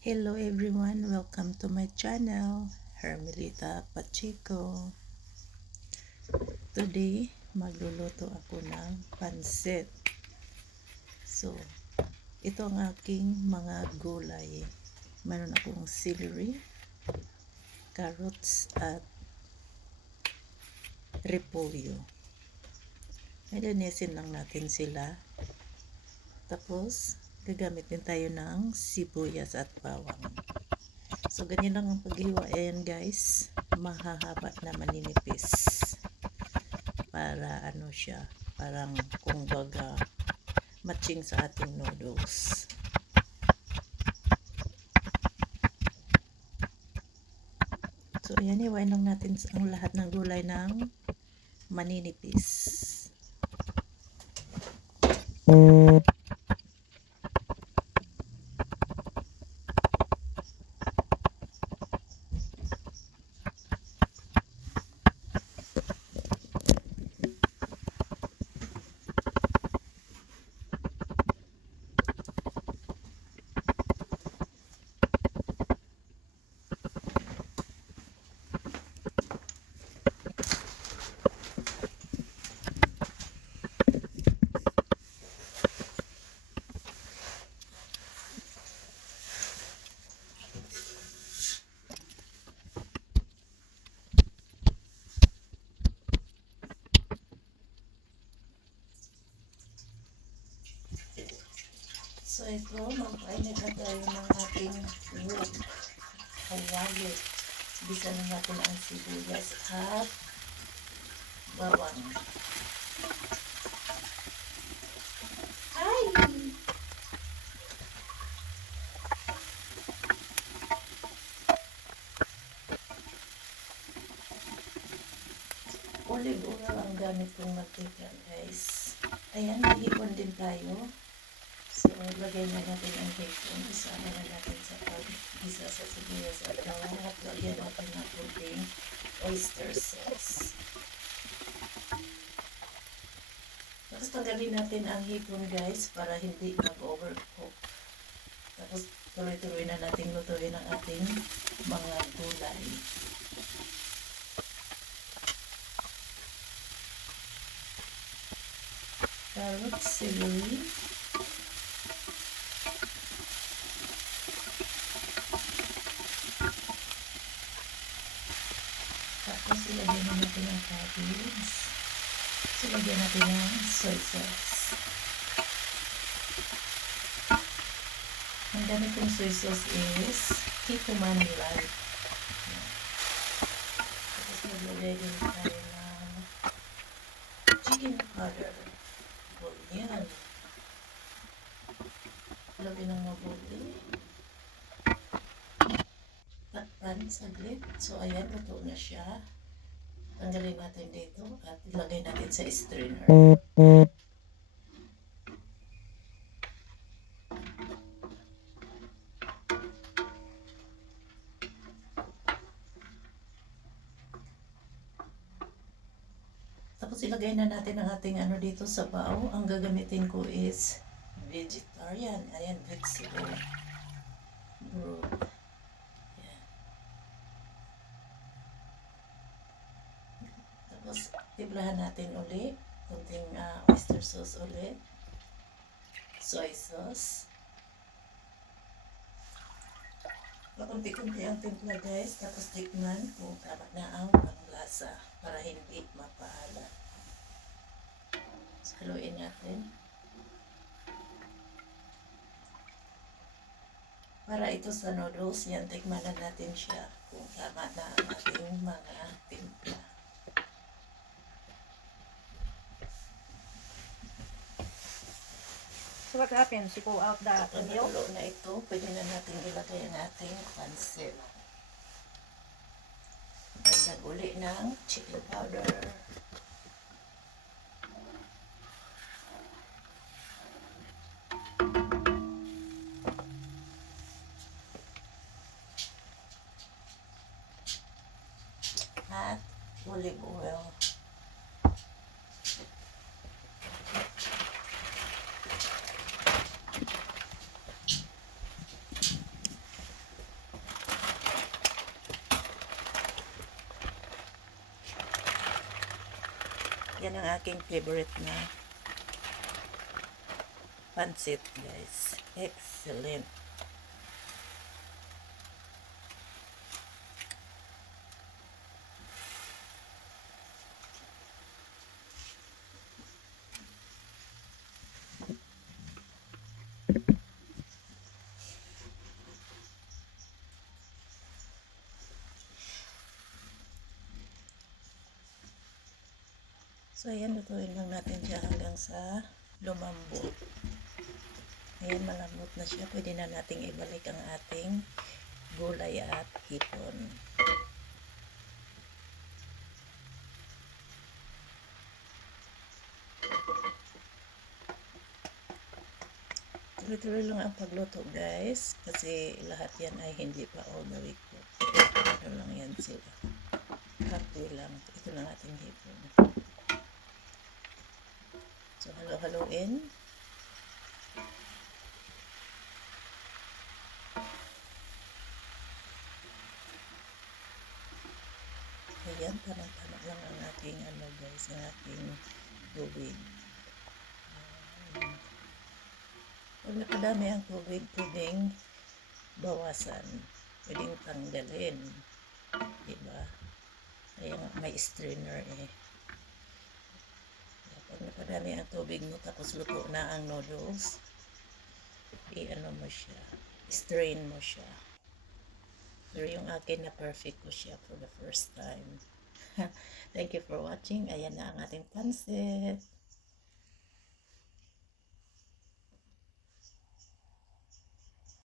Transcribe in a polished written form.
Hello everyone, welcome to my channel, Hermelita Pacheco. Today, magluluto ako ng pansit. So, ito ang aking mga gulay. Meron akong celery, carrots at repolyo. Linisin lang natin sila. Tapos, gagamit din tayo ng sibuyas at bawang. So, ganyan lang ang paghiwa. Ayan guys, mahahaba na maninipis. Para ano siya, parang kumbaga matching sa ating noodles. So, ayan, iwain lang natin ang lahat ng gulay ng maninipis. So, ito, magpainit na tayo ng ating wok. Kawali. Bisa na natin ang sibuyas at bawang. Hi! Olive oil ang gamit kong mantika, guys. Ayan, mahipon din tayo. So, lagay na natin ang bacon. Isama na natin sa pag-isa sa sibuyas at bawang at lagyan natin ng kunting oyster sauce. Tapos tanggalin natin ang hipon guys para hindi mag-overcook. Tapos tuloy-tuloy na natin lutuin ang ating mga gulay. Carrots, celery, tapos ilagyan na natin ang cabbage. So, ilagyan natin ang soy sauce. Ang gamit kong soy sauce is Kikkoman Light. Tapos maglagay din tayo ng chicken powder. Yan. Lagyan ng mabuti. Takpan saglit. So, ayan, luto na siya. Tanggalin natin dito at ilagay natin sa strainer. Tapos ilagay na natin ang ating ano dito sa bao. Ang gagamitin ko is vegetarian. Ayan, vegetable broth. Ayan. Tapos tiplahan natin ulit. Kunting oyster sauce ulit. Soy sauce. Pakunti-kunti ang timpla guys. Tapos tikman kung tama na ang panglasa para hindi mapaalat. Haluin natin. Para ito sa noodles, yan, tikman na natin siya kung tama na ang ating mga timpla. So what happens? You pull out the Kapag milk? nakulo na ito, pwede na natin ilagay ang ating pansit. Dagdag uli ng chicken powder. At olive oil. Yan ang aking favorite na pancit, guys. Excellent. So, ayan, lutuin lang natin siya hanggang sa lumambot. Ayan, malambot na siya. Pwede na nating ibalik ang ating gulay at hipon. Tuloy-tuloy lang ang pagluto, guys. Kasi lahat yan ay hindi pa all the way cooked. Ano lang yan sila. Halfway lang. Ito lang ating hipon. So, halo-haloin. Ayan, tama-tama lang ang ating guys, ang ating tubig. Pag nakadami ang tubig, pwedeng bawasan. Pwedeng tanggalin. Diba? Kaya may strainer eh. Pag nakadami ang tubig mo, tapos luto na ang noodles, i-ano mo siya, strain mo siya. Pero yung akin na perfect ko siya for the first time. Thank you for watching. Ayan na ang ating pancit.